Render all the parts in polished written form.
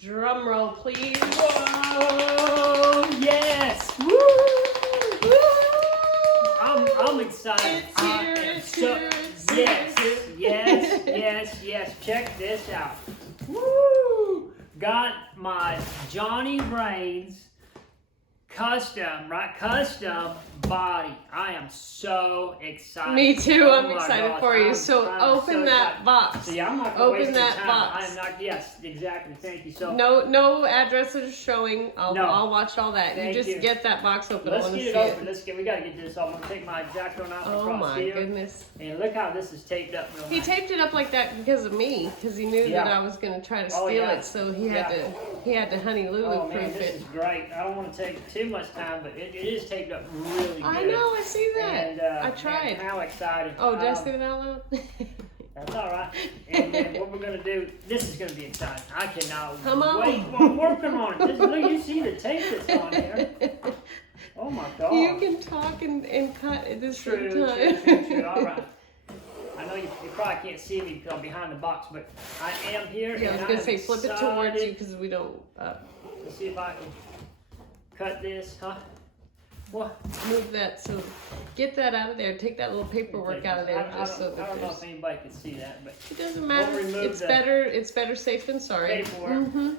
Drum roll, please. Whoa! Yes! Woo! Woo! I'm excited. It's here, it's here, it's here. Yes. Check this out. Woo! Got my Johnny Raines custom body. I am so excited. Me too. Oh I'm my excited gosh, for you. So I'm open so that excited. box. See, I'm not gonna waste Open that time. box. I am not. Yes, exactly. Thank you. So No addresses showing. No. I'll watch all that. Thank you just you. get that box open. let's I want to get see it open. We gotta get this off. I'm gonna take my exacto knife Oh across my here. goodness. And look how this is taped up. Real He nice. taped it up like that because of me, because he knew Yeah. that I was going to try to steal Oh, yeah. it, so he had to Honey Lulu Oh man, proof this it. is great. I don't want to take too much time, but it is taped up really good. I know, I see that. And, I man, tried. how excited. Oh, did I say that out loud? That's all right. And then what we're going to do, this is going to be exciting. I cannot Come on. wait. Well, I'm working on it. Look, you see the tape that's on here. Oh my God. You can talk and cut at the same time. True. All right. I know you probably can't see me because I'm behind the box, but I am here. Yeah, I was and going to am say flip it towards excited. you because we don't Let's see if I can cut this, huh? What? move that. So get that out of there. Take that little paperwork out of there just so I that don't know there's... if anybody can see that, but It doesn't matter. We'll remove It's the better safe than sorry. paperwork. Mm-hmm.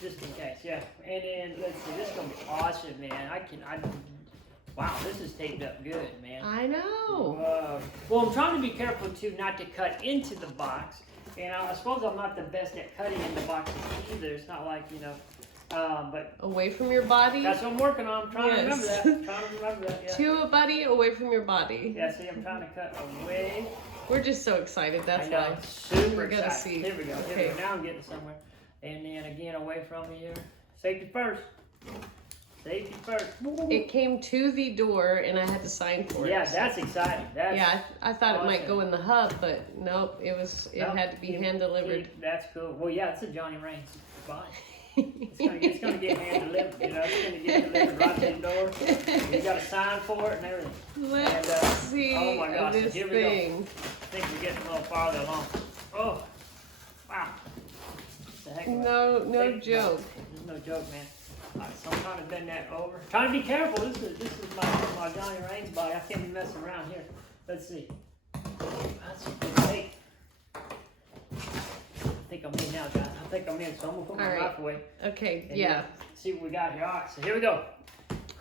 Just in case, yeah. And then let's see, this is gonna be awesome, man. Wow, this is taped up good, man. I know. Whoa. Well, I'm trying to be careful too, not to cut into the box. And I suppose I'm not the best at cutting in the boxes either. It's not like, but Away from your body. that's what I'm working on. I'm trying to remember Yes. that. Yeah. To a buddy, away from your body. Yeah, see, I'm trying to cut away. We're just so excited. That's I know, why. super We're gonna excited. see. Here we go. Okay. Now I'm getting somewhere. And then again, away from here. Safety first. Safety first. It came to the door, and I had to sign for it. Yeah, that's exciting. That's, Yeah, I thought it might awesome. go in the hub, but nope. It had to be hand delivered. That's cool. Well, yeah, it's a Johnny Raines body. It's gonna get hand delivered. It's gonna get delivered right to the door. You got to sign for it and everything. Let's And, see oh my gosh, this here we go. thing. I think we're getting a little farther along. Oh, wow. The heck of a- No joke. There's no joke, man. So I'm trying to bend that over. Trying to be careful. This is my Johnny Raines body. I can't be messing around here. Let's see. That's a good tape. I think I'm in now, guys. I think I'm in. So I'm gonna put my All right. knife away. Okay, and yeah. see what we got here. All right. So here we go.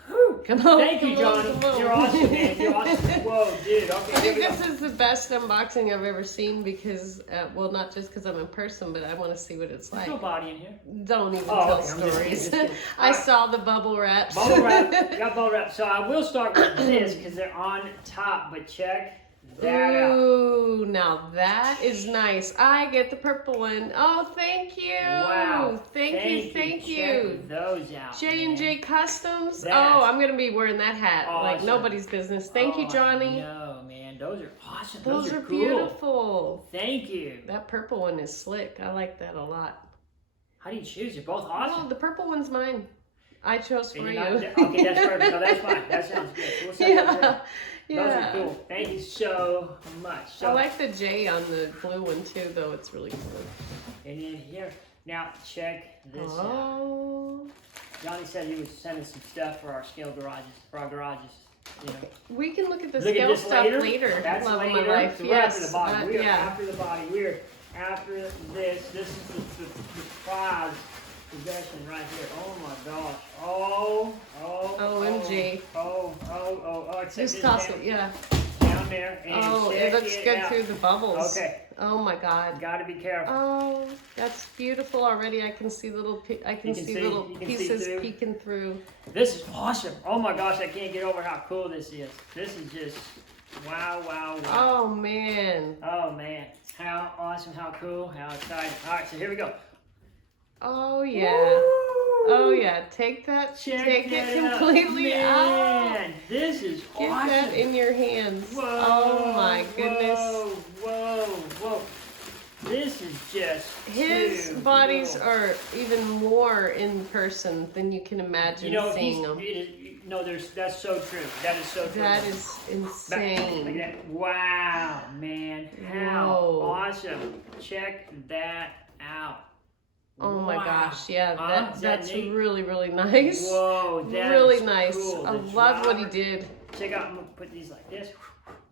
Whew. Come on. Thank you, come on, Johnny. come on. You're awesome, man. You're awesome. Whoa, dude. Okay, I here think we go. this is the best unboxing I've ever seen because, well, not just because I'm in person, but I want to see what it's There's like. no body in here. Don't even Oh, tell okay, I'm just kidding, stories. just kidding. I Alright. saw the bubble wraps. Bubble wrap. We got bubble wrap. So I will start with this because they're on top. But check that out. Ooh, now that is nice. I get the purple one. Oh, thank you. Wow. Thank you. Check those out. J&J Customs. That's Oh, I'm gonna be wearing that hat like awesome. nobody's business. Thank you, Johnny. No, man. Those are awesome. Those are cool. beautiful. Thank you. That purple one is slick. I like that a lot. How do you choose? They're both Oh, awesome. the purple one's mine. I chose for And you. you're not- okay, that's perfect. No, that's fine. That sounds good. So we'll set those in. Yeah. Those are cool. Thank you so much. So, I like the J on the blue one too, though. It's really cool. And then here. Now, check this out. Oh. Johnny said he was sending some stuff for our scale garages, for our garages. You know. We can look at the Look at scale this stuff later. That's Love of later. my life. So we're after the Yes. body. We are Yeah. after the body. We're after this. This is the prize possession right here. Oh my gosh. OMG. Except Just this toss down, it, yeah. down there. And Oh, it check looks good out. through the bubbles. Okay. Oh my God. Gotta be careful. Oh, that's beautiful already. I can see little You can see pieces through. peeking through. This is awesome. Oh my gosh, I can't get over how cool this is. This is just wow. Oh man. Oh man. How awesome, how cool, how exciting. Alright, so here we go. Oh yeah. Woo! Oh yeah. Take that. Check take that it out. completely out. Man, this is Get awesome. that in your hands. Whoa, Oh my goodness. Whoa. This is just His too bodies cool. are even more in person than you can imagine seeing them. That's so true. That is so true. That is Look at insane. that. Wow, man. How Whoa. awesome. Check that out. Oh my Wow. gosh, yeah, Huh? that's neat? really, really nice. Whoa, that's really nice. cool. I The love what he driver- did. Check out, I'm gonna put these like this.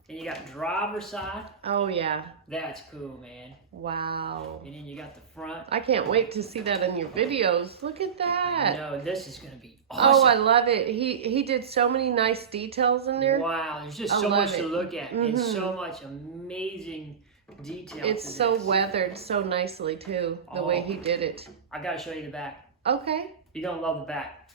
And you got driver's side. Oh yeah. That's cool, man. Wow. And then you got the front. I can't wait to see that in your videos. Look at that. No, this is gonna be Oh, I awesome. love it. He did so many nice details in there. Wow, there's just I so love much to it. look at and Mhm. so much amazing detail. It's to so this. weathered so nicely too, the way Oh. he did it. I gotta show you the back. Okay, You're gonna love the back.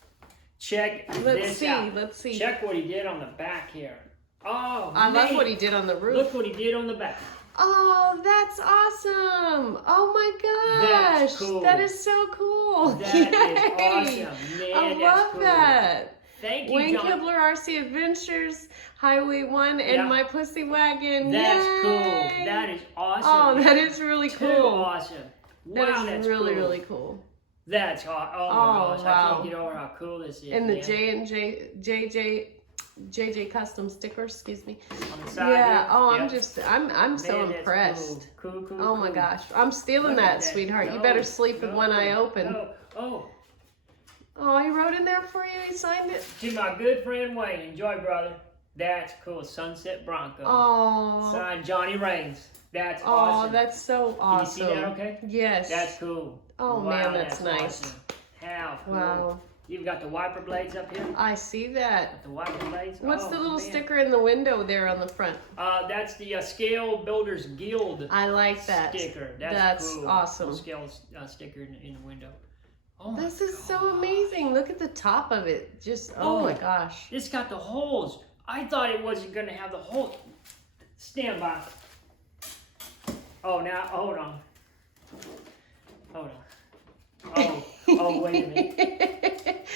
Check let's this see. out. Let's see. Check what he did on the back here. Oh, I love man. what he did on the roof. Look what he did on the back. Oh, that's awesome! Oh my gosh, That's cool. that is so cool. That Yay. is awesome, man. I that's love cool. that. Thank you, Wayne John. Kibler RC Adventures, Highway 1, and Yeah. My Pussy Wagon. That's Yay. cool. That is awesome. Oh, that man. is really Too cool. awesome. Wow, That is that's really, cool. really cool. That's hot. Oh my Oh, gosh, I wow. can't get over how cool this is. And the man. JJ Custom sticker, excuse me. On the side Yeah. here. Oh, Yeah. I'm so Man, that's impressed. Cool, cool, Oh my cool. gosh, I'm stealing Look at that, sweetheart. You No, better sleep with no, one eye open. no. Oh, Oh, he wrote in there for you. He signed it. to my good friend Wayne. Enjoy, brother. That's cool. Sunset Bronco. Oh. Signed Johnny Raines. That's Oh, awesome. that's so awesome. Can you see that okay? Yes. That's cool. Oh, Wow, man, that's nice. Awesome. How cool. Wow. You've got the wiper blades up here. I see that. The wiper blades. What's Oh, the little man. sticker in the window there on the front? That's the Scale Builders Guild I like that. sticker. That's cool. awesome. Little scale sticker in the window. Oh my This is so God. amazing. Look at the top of it. Just, oh my Oh. gosh. It's got the holes. I thought it wasn't going to have the holes. Stand by. Oh, now, hold on. Hold on. Oh, wait a minute.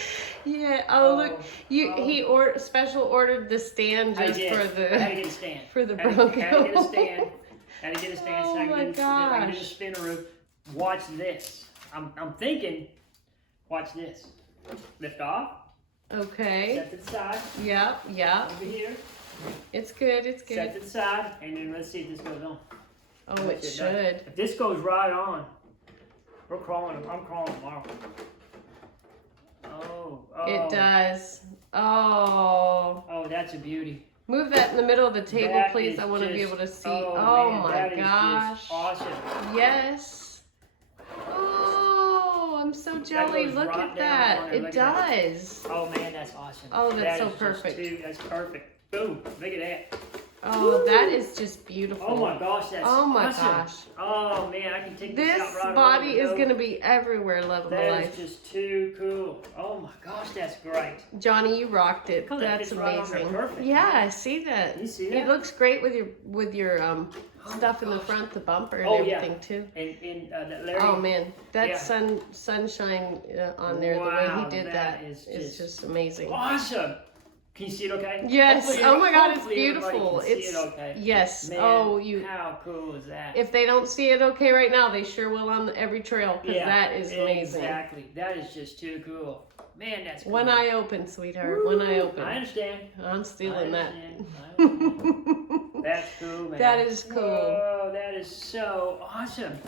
Yeah. Oh, look. Oh. He special ordered the stand I just did. for I had to the get a stand. for the Had to Bronco. get a stand. Had to get a stand so I Oh can my get I can get a gosh. spinner roof. Watch this. I'm thinking. Watch this. Lift off. Okay. Set to the side. Yep. Yep. Over here. It's good. It's Set good. to the side. And then let's see if this goes on. Oh, it Let's see if should. If this goes right on, we're crawling. I'm crawling tomorrow. Oh. It does. Oh. Oh, that's a beauty. Move that in the middle of the table, That please. is I want to be just- able to see. Oh, Oh, man, my that is gosh. just awesome. Yes. Oh, I'm so jelly. goes Look right at down that. on it. It Look at does. Oh man, that's awesome. Oh, that's That so is just perfect. That's perfect. Boom. Look at that. Oh, that is just beautiful. Oh my gosh, that's Oh my awesome. gosh. Oh man, I can take this This out right body away. is going to be everywhere, love of my That life. is just too cool. Oh my gosh, that's great. Johnny, you rocked it. Look, that That's fits right on there amazing. perfect. Yeah, I see that. You see It that? looks great with your stuff in the gosh. front, the bumper and Oh, yeah. everything too. And that Larry. Oh man, that Yeah. sunshine on there, the way Wow, he did that that is is just just amazing. Awesome. Can you see it okay? Yes. Hopefully- Oh my God, it's hopefully everybody beautiful. can see It's it okay. yes. Man, Oh, you. How cool is that? If they don't see it okay right now, they sure will on every trail because that is amazing. Exactly. That is just too cool. Man, that's cool. One eye open, sweetheart. One eye open. I understand. I'm stealing I that. understand. I understand. That's cool, man. That is cool. Oh, that is so awesome.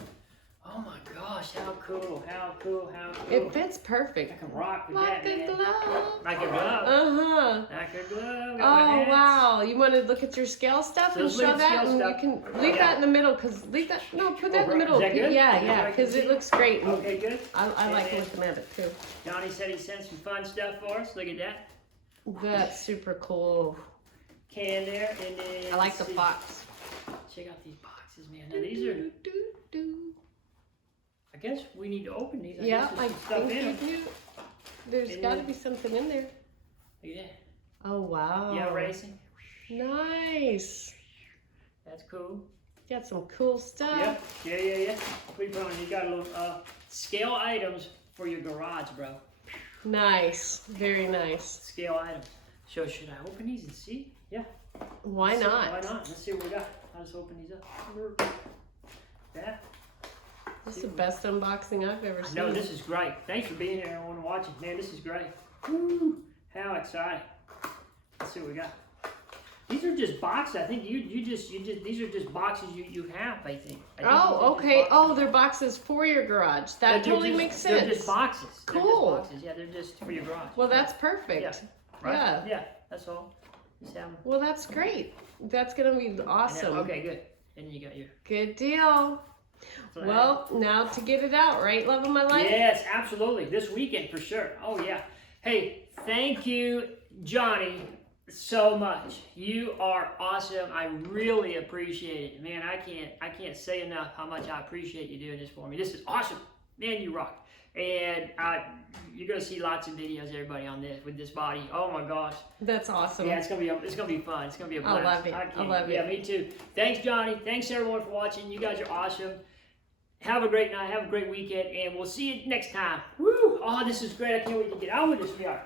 Oh my gosh, how cool, how cool, how cool. It fits I perfect. can rock with Like that, a man. glove. Like a glove. Uh-huh. Like a glove. Got my Oh hands. wow! You want to look at your scale stuff and Let's look show at that, scale and stuff. you can leave Yeah. that in the middle because leave that. No, put that in the right. middle. Is that good? Yeah, Is that yeah, right? because it looks great. And Okay, good. I like And looking at it too. Johnny said he sent some fun stuff for us. Look at that. That's super cool. Can there, and then I like the let's see. box. Check out these boxes, man. Now these are, I guess we need to open these. I Yeah, guess I there's some stuff think in you them. do. There's And got to then- be something in there. Look at Oh wow! that. Yeah, racing. Nice. That's cool. Got some cool stuff. Yeah. What do you put on? You got a little scale items for your garage, bro. Nice. Very nice. Scale items. So should I open these and see? Yeah. Why Let's see- not? Why not? Let's see what we got. I'll just open these up. That. This is the best unboxing I've ever I seen. know, this is great. Thanks for being here. I want to watch it. Man, this is great. Woo! How exciting. Let's see what we got. These are just boxes. I think you just these are just boxes you have. I think. Oh, okay. Oh, they're boxes for your garage. That totally makes sense. They're just boxes. Cool. They're just boxes. Yeah, they're just for your garage. Well, that's perfect. Yeah. Right? Yeah. Yeah, that's all. Just have them. Well, that's great. That's gonna be awesome. Okay, good. And you got your. Good deal. flag. Well, now to get it out, right? Love of my life? Yes, absolutely. This weekend for sure. Oh yeah. Hey, thank you, Johnny, so much. You are awesome. I really appreciate it. Man, I can't say enough how much I appreciate you doing this for me. This is awesome. Man, you rock. And you're gonna see lots of videos, everybody, on this with this body. Oh my gosh. That's awesome. Yeah, it's gonna be fun. It's gonna be a blast. I love it. I love it. Yeah, me too. Thanks, Johnny. Thanks everyone for watching. You guys are awesome. Have a great night. Have a great weekend, and we'll see you next time. Woo! Oh, this is great. I can't wait to get on with this VR.